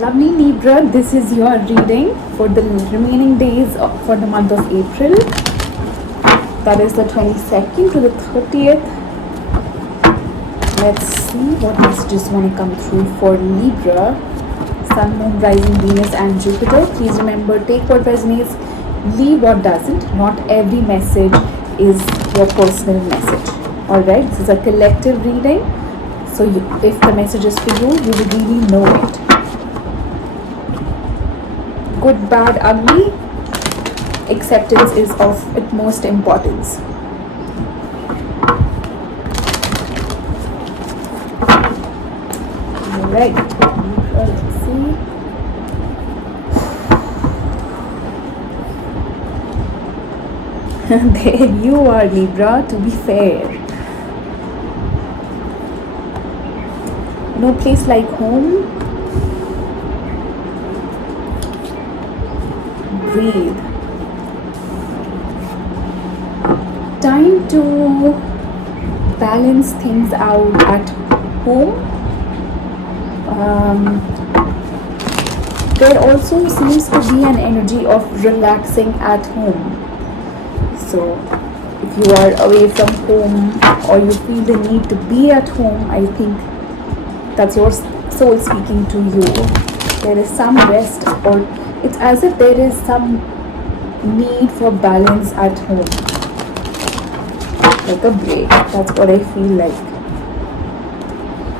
Lovely Libra, this is your reading for the remaining days for the month of April. That is the 22nd to the 30th. Let's see what messages want to come through for Libra. Sun, Moon, Rising, Venus and Jupiter. Please remember, take what resonates, leave what doesn't. Not every message is your personal message. Alright, this is a collective reading. So if the message is for you, you will really know it. Good, bad, ugly, acceptance is of utmost importance. Alright, let's see. There you are, Libra, to be fair. No place like home. Breathe. Time to balance things out at home. There also seems to be an energy of relaxing at home. So if you are away from home or you feel the need to be at home, I think that's your soul speaking to you. There is some rest, or it's as if there is some need for balance at home, like a break. That's what I feel like.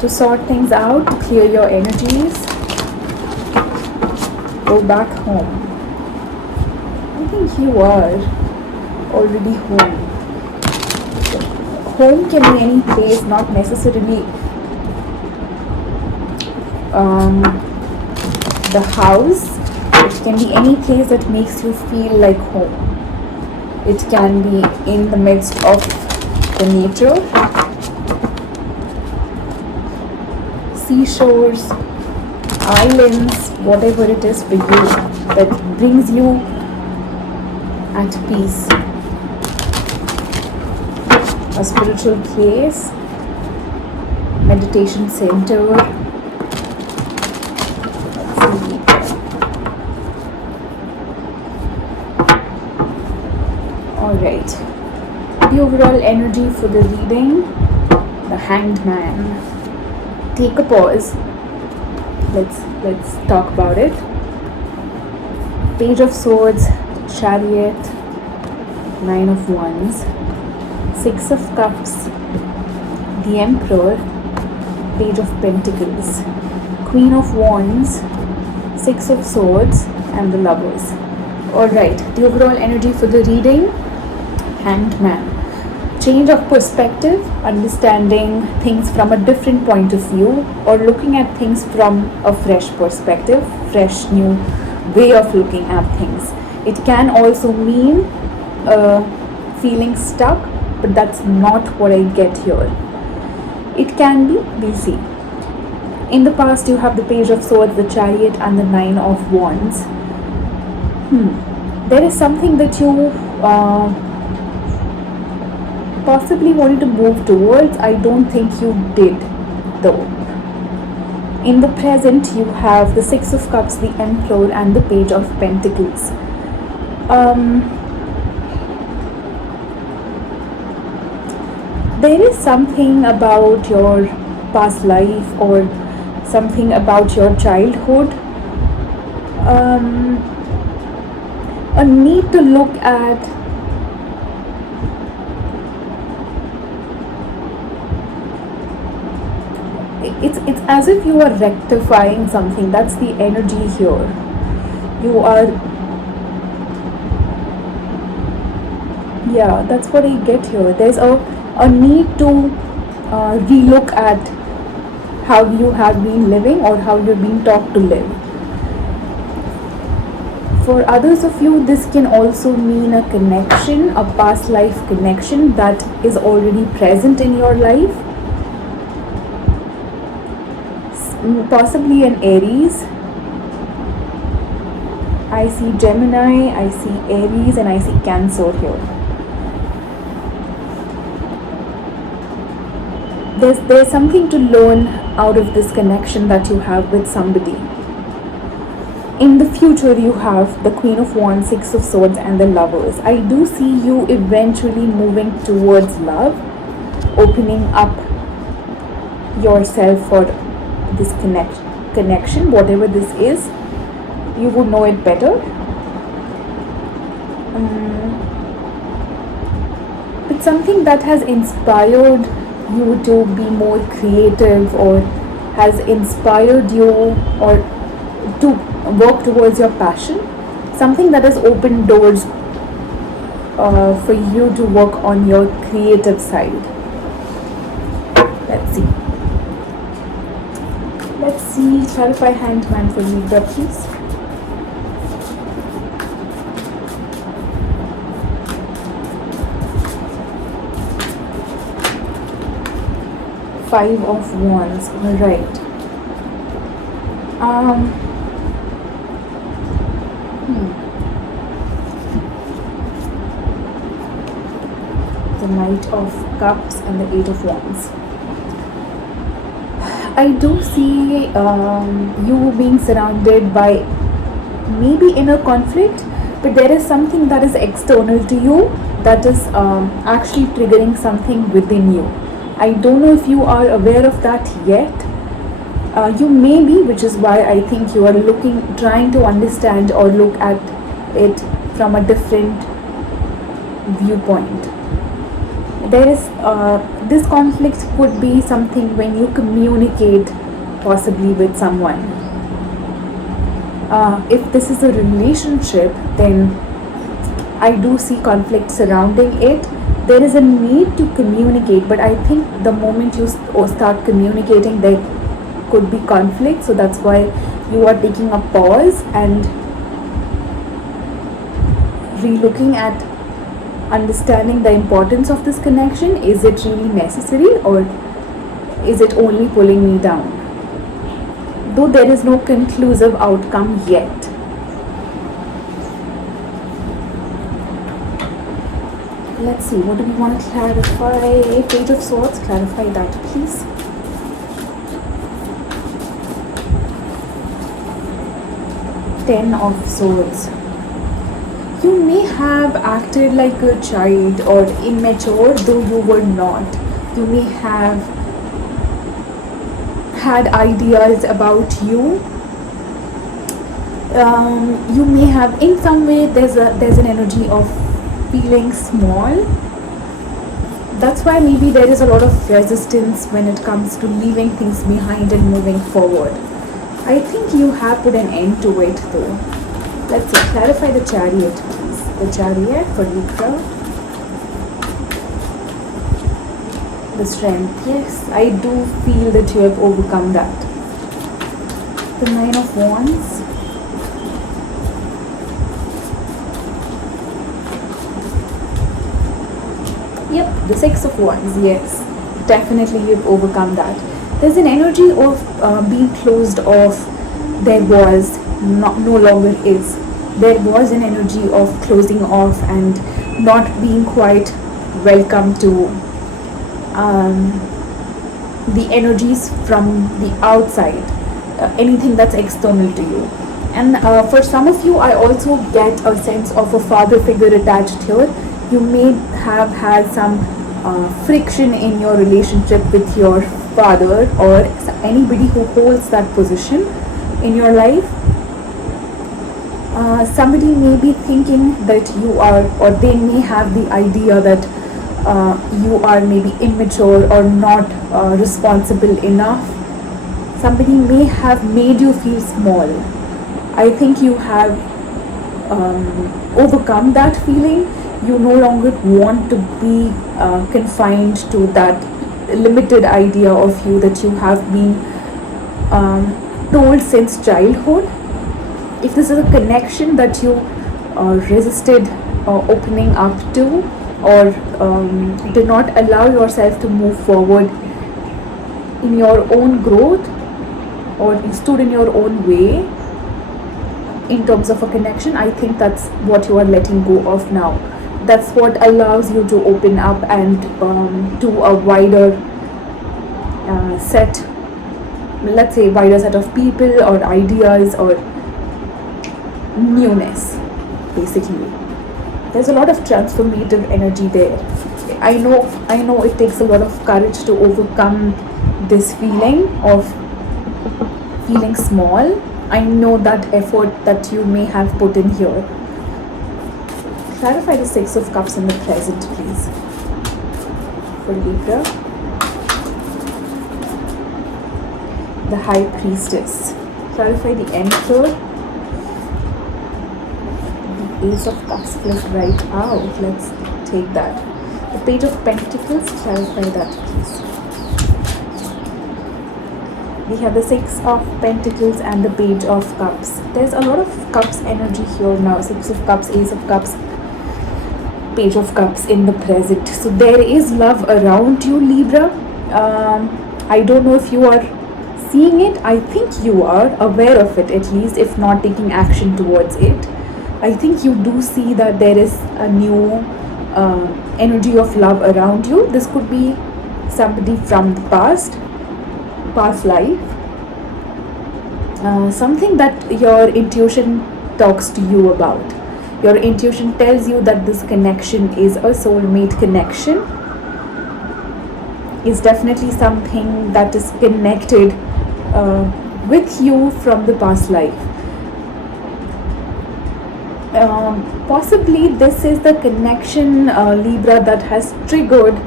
To sort things out, to clear your energies, go back home. I think you are already home. Home can be any place, not necessarily the house. It can be any place that makes you feel like home. It can be in the midst of the nature, seashores, islands, whatever it is for you that brings you at peace. A spiritual place, meditation center. Alright, the overall energy for the reading, the Hanged Man. Take a pause. Let's talk about it. Page of Swords, Chariot, Nine of Wands, Six of Cups, the Emperor, Page of Pentacles, Queen of Wands, Six of Swords and the Lovers. Alright, the overall energy for the reading, Hanged Man. Change of perspective, understanding things from a different point of view, or looking at things from a fresh perspective, fresh new way of looking at things. It can also mean feeling stuck, but that's not what I get here. It can be, we'll see. In the past you have the Page of Swords, the Chariot and the Nine of Wands. There is something that you possibly wanted to move towards. I don't think you did though. In the present you have the Six of Cups, the Emperor and the Page of Pentacles. There is something about your past life or something about your childhood, a need to look at it's as if you are rectifying something. That's the energy here. You are, yeah, that's what I get here. There's a need to relook at how you have been living or how you've been taught to live. For others of you, this can also mean a connection, a past life connection that is already present in your life. Possibly an Aries. I see Gemini, I see Aries and I see Cancer here. There's something to learn out of this connection that you have with somebody. In the future, you have the Queen of Wands, Six of Swords, and the Lovers. I do see you eventually moving towards love, opening up yourself for this connection, whatever this is. You would know it better. It's something that has inspired you to be more creative, or has inspired you or to work towards your passion. Something that has opened doors for you to work on your creative side. Let's see. Let's see. Clarify Hangman for Libra, please. Five of Wands. All right. The Knight of Cups and the Eight of Wands. I do see you being surrounded by maybe inner conflict, but there is something that is external to you that is actually triggering something within you. I don't know if you are aware of that yet. You may be, which is why I think you are trying to understand or look at it from a different viewpoint. There is this conflict could be something when you communicate possibly with someone. If this is a relationship, then I do see conflict surrounding it. There is a need to communicate, but I think the moment you start communicating, there could be conflict. So that's why you are taking a pause and re-looking at understanding the importance of this connection. Is it really necessary, or is it only pulling me down? Though there is no conclusive outcome yet. Let's see, what do we want to clarify? Page of Swords, clarify that please. Ten of Swords. You may have acted like a child or immature, though you were not. You may have had ideas about you. You may have, in some way, there's an energy of feeling small. That's why maybe there is a lot of resistance when it comes to leaving things behind and moving forward. I think you have put an end to it though. Let's see, clarify the Chariot please. The Chariot for Libra. The Strength. Yes, I do feel that you have overcome that. The Nine of Wands. Yep, the Six of Wands. Yes, definitely you've overcome that. There's an energy of being closed off. There was, no longer is. There was an energy of closing off and not being quite welcome to the energies from the outside, anything that's external to you. And for some of you, I also get a sense of a father figure attached here. You may have had some friction in your relationship with your father or anybody who holds that position in your life. Somebody may be thinking that you are, or they may have the idea that you are maybe immature or not responsible enough. Somebody may have made you feel small. I think you have overcome that feeling. You no longer want to be confined to that limited idea of you that you have been told since childhood. If this is a connection that you resisted opening up to, or did not allow yourself to move forward in your own growth, or stood in your own way in terms of a connection, I think that's what you are letting go of now. That's what allows you to open up and to a wider set, let's say wider set of people or ideas, or newness, basically. There's a lot of transformative energy there. I know it takes a lot of courage to overcome this feeling of feeling small. I know that effort that you may have put in here. Clarify the Six of Cups in the present, please, for Libra. The High Priestess. Clarify the Emperor. The Ace of Cups flipped right out. Let's take that. The Page of Pentacles. Clarify that, please. We have the Six of Pentacles and the Page of Cups. There's a lot of Cups energy here now. Six of Cups, Ace of Cups, Page of Cups in the present. So there is love around you, Libra. I don't know if you are seeing it. I think you are aware of it, at least, if not taking action towards it. I think you do see that there is a new energy of love around you. This could be somebody from the past life. Something that your intuition talks to you about. Your intuition tells you that this connection is a soulmate connection. It's definitely something that is connected with you from the past life. Possibly this is the connection, Libra, that has triggered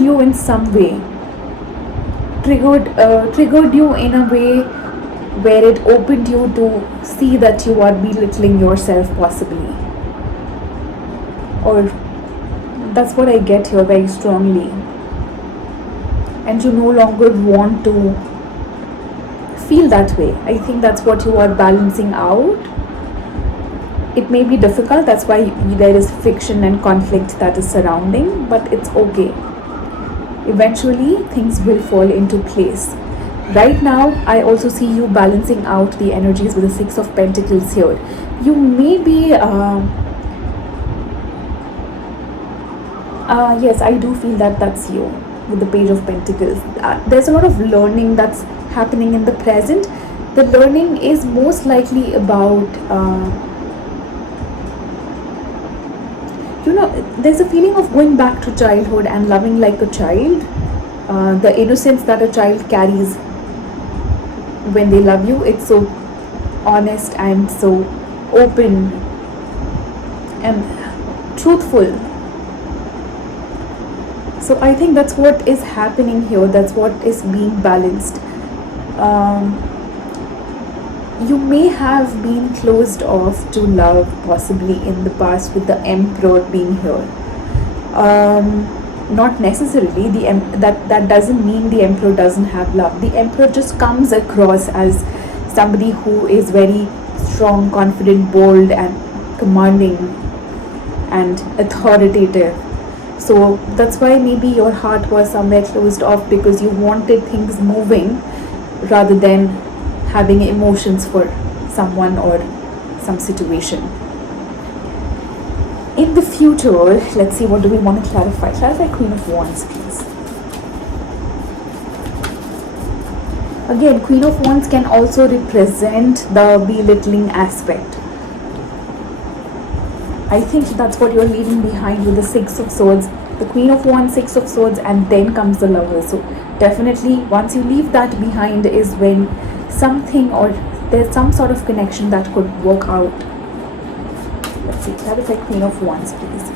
you in some way. Triggered you in a way where it opened you to see that you are belittling yourself, possibly. Or that's what I get here very strongly. And you no longer want to feel that way. I think that's what you are balancing out. It may be difficult, that's why there is friction and conflict that is surrounding, but it's okay. Eventually things will fall into place. Right now I also see you balancing out the energies with the Six of Pentacles here. You may be yes, I do feel that that's you with the Page of Pentacles. There's a lot of learning that's happening in the present. The learning is most likely about there's a feeling of going back to childhood and loving like a child. The innocence that a child carries when they love you, it's so honest and so open and truthful. So I think that's what is happening here. That's what is being balanced. You may have been closed off to love, possibly in the past, with the Emperor being here. Not necessarily that doesn't mean the Emperor doesn't have love. The Emperor just comes across as somebody who is very strong, confident, bold, and commanding and authoritative. So that's why maybe your heart was somewhere closed off, because you wanted things moving rather than having emotions for someone or some situation. In the future, let's see, what do we want to clarify? Clarify Queen of Wands, please. Again, Queen of Wands can also represent the belittling aspect. I think that's what you're leaving behind with the Six of Swords. The Queen of Wands, Six of Swords, and then comes the Lover. So definitely once you leave that behind is when something, or there's some sort of connection that could work out. Let's see, clarify Queen of Wands, please.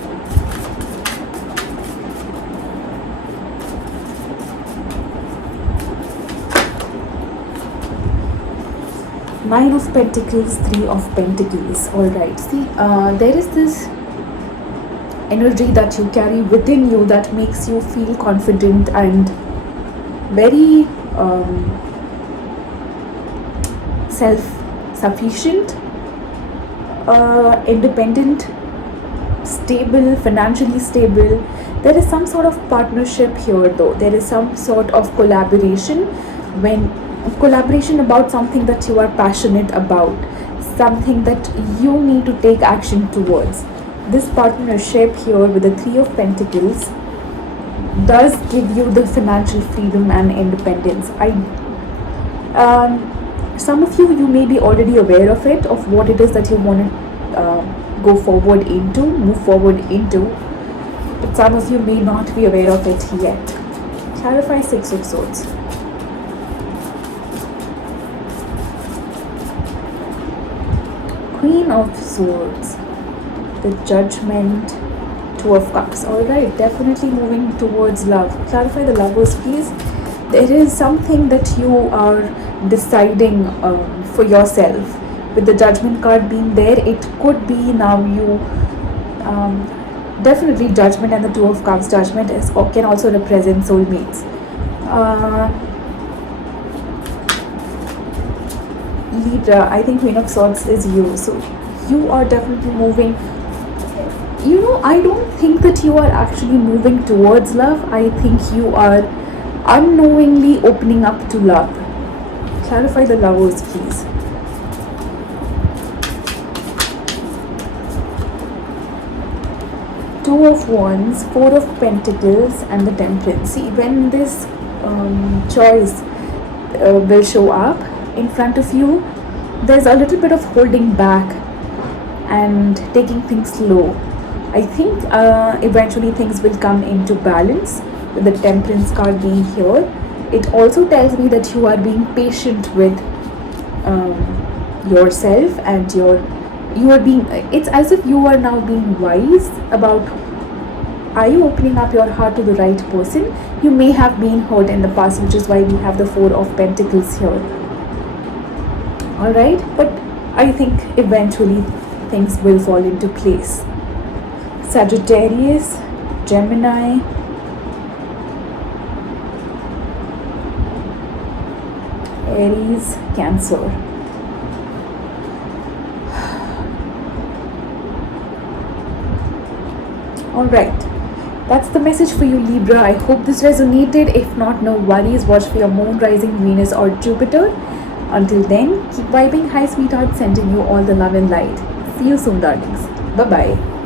Nine of Pentacles, Three of Pentacles. Alright, see, there is this energy that you carry within you that makes you feel confident and very self-sufficient, independent, stable, financially stable. There is some sort of partnership here though. There is some sort of collaboration about something that you are passionate about, something that you need to take action towards. This partnership here with the Three of Pentacles does give you the financial freedom and independence. Some of you may be already aware of it, of what it is that you want to go forward into, move forward into, but some of you may not be aware of it yet. Clarify Six of Swords. Queen of Swords, the Judgment, Two of Cups. Alright, definitely moving towards love. Clarify the Lovers, please. There is something that you are deciding for yourself. With the Judgment card being there, it could be now you definitely Judgment and the Two of Cups. Judgment is or can also represent soulmates. Libra, I think Queen of Swords is you. So you are definitely moving. I don't think that you are actually moving towards love. I think you are unknowingly opening up to love. Clarify the Lovers, please. Two of Wands, Four of Pentacles, and the Temperance. See, when this choice will show up in front of you, there's a little bit of holding back and taking things slow. I think eventually things will come into balance with the Temperance card being here. It also tells me that you are being patient with yourself, and it's as if you are now being wise about, are you opening up your heart to the right person? You may have been hurt in the past, which is why we have the Four of Pentacles here. Alright, but I think eventually things will fall into place. Sagittarius, Gemini, Aries, Cancer. Alright, that's the message for you, Libra. I hope this resonated. If not, no worries. Watch for your moon, rising, Venus or Jupiter. Until then, keep vibing high, sweetheart. Sending you all the love and light. See you soon, darlings. Bye-bye.